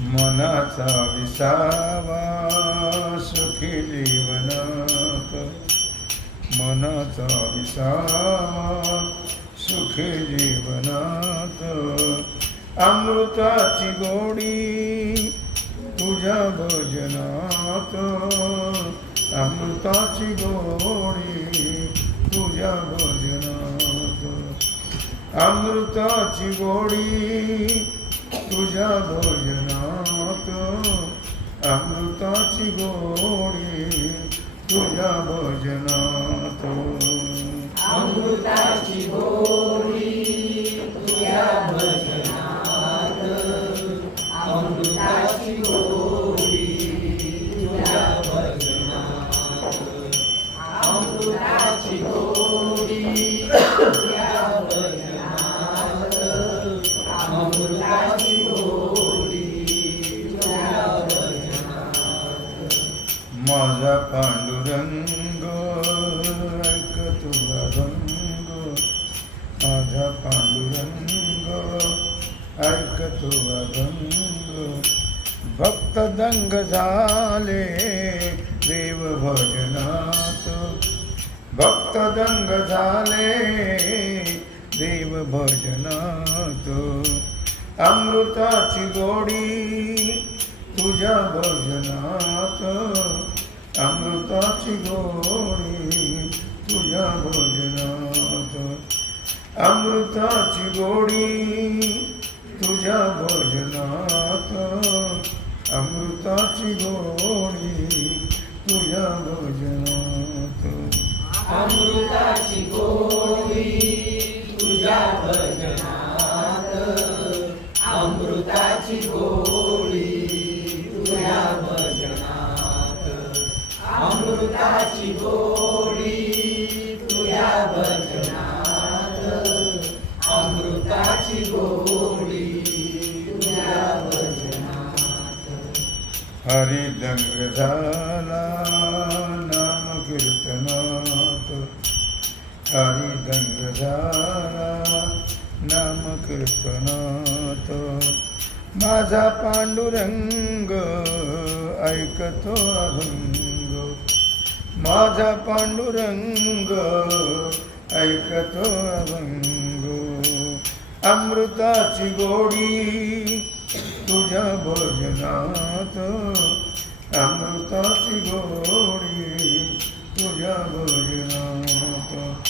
मनाचा विसावा सुखी जीवनात. मनाचा विसावा सुखी जीवनात. अमृताची गोडी तुझ्या भजनात. अमृताची गोडी तुझ्या भजनात. अमृताची गोडी तुझ्या भजनात. अमृताची गोडी तुझ्या भजनात. अमृताची भक्त दंग झाले देव भजनात. अमृताची गोडी तुझ्या भजनात. अमृताची गोडी तुझ्या भजनात. अमृताची गोडी तुझ्या भजनात. अमृताची गोडी तुझ्या भजनात. अमृताची गोडी तुझ्या भजनात. अमृताची गोडी तुझ्या भजनात. अमृताची गोडी तुझ्या भजनात. अमृताची गोडी तुझ्या भजनात. हरिदंग झाला नाम कीर्तनात हरिदंग झाला नाम कीर्तनात. माझा पांडुरंग ऐकतो अभंग. माझा पांडुरंग ऐकतो अभंग. अमृताची गोडी तुझ्या भोजनात. अमृताची गोडी तुझ्या भोजनात.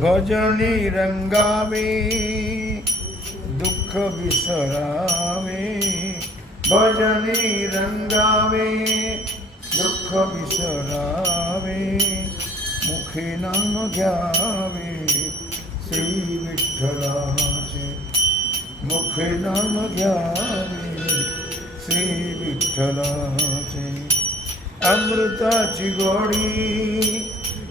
भजनी रंगावे दुःख विसरावे भजनी रंगावे दुःख विसरावे मुखे नाम घ्यावे श्री विठ्ठलाचे। मुखे नाम घ्यावे श्री विठ्ठलाचे। अमृताची गोडी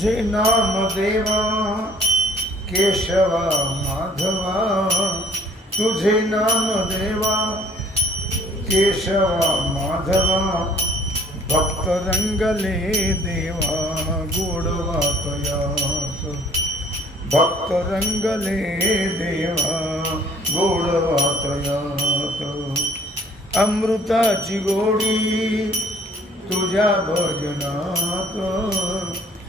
જે નામ દેવા, કેશવા, માધવા, તુજે નામ દેવા, કેશવા, માધવા, ભક્ત રંગલે દેવા ગોડવા તયાત ભક્ત રંગલે દેવા ગોડવા તયાત અમૃતાચી ગોડી તુજા ભજનાત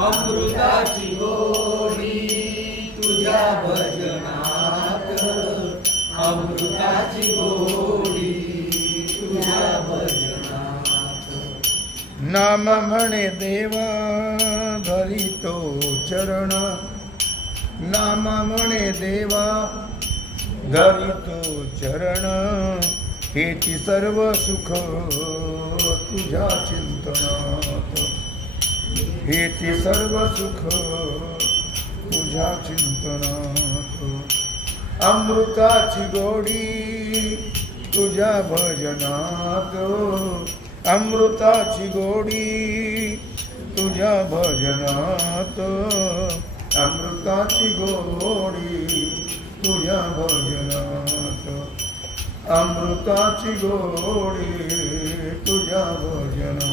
अमृताची गोडी तुझ्या भजनात. अमृताची गोडी तुझ्या भजनात. नाम म्हणे देवा धरितो चरण. नाम म्हणे देवा धरितो चरण. हेची सर्व सुख तुझ्या चिंतनात. हेची सर्व सुख तुझ्या चिंतनात. अमृताची गोडी तुझ्या भजनात. अमृताची गोडी तुझ्या भजनात. अमृताची गोडी तुझ्या भजनात. अमृताची गोडी तुझ्या भजनात.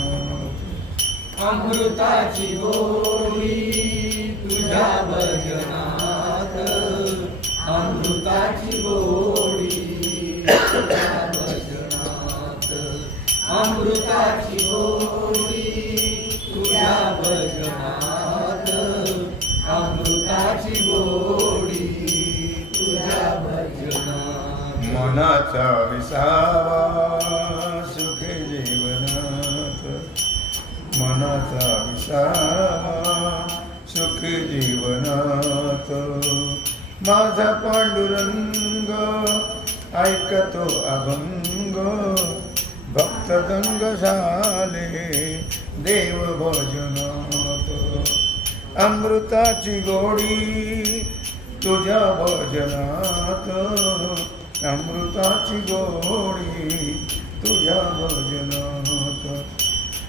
अमृताची गोडी तुझ्या भजनात. अमृताची गोडी तुझ्या भजनात. अमृताची गोडी तुझ्या भजनात. अमृताची गोडी तुझ्या भजनात. मनाचा विसावा. मनाचा विसावा सुख जीवनात. माझा पांडुरंग ऐकतो अभंग. भक्तदंग झाले देव भजनात. अमृताची गोडी तुझ्या भजनात. अमृताची गोडी तुझ्या भजनात.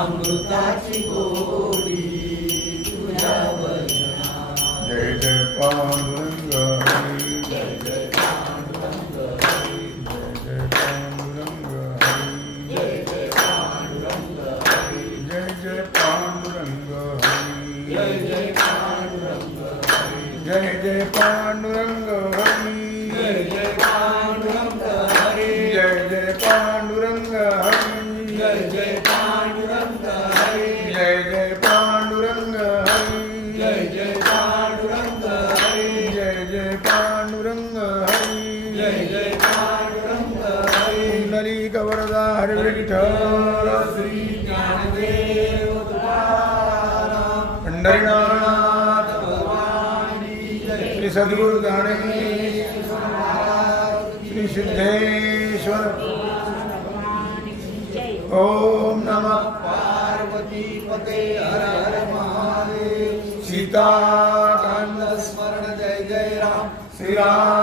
अमृताची गोडी तुझ्या जय जय पांडुरंग जय जय पांडुरंग जय पांडुरंग हरी। जय जय पांडुरंग हरे। कुंडली कवरदा हरे विठ्ठल श्री ज्ञानदेव पंढरीनाथ श्री सद्गुरु श्री सिद्धेश्वर। ओम नमः। पार्वती पते हर हर महादेव। सीताकांद 우리가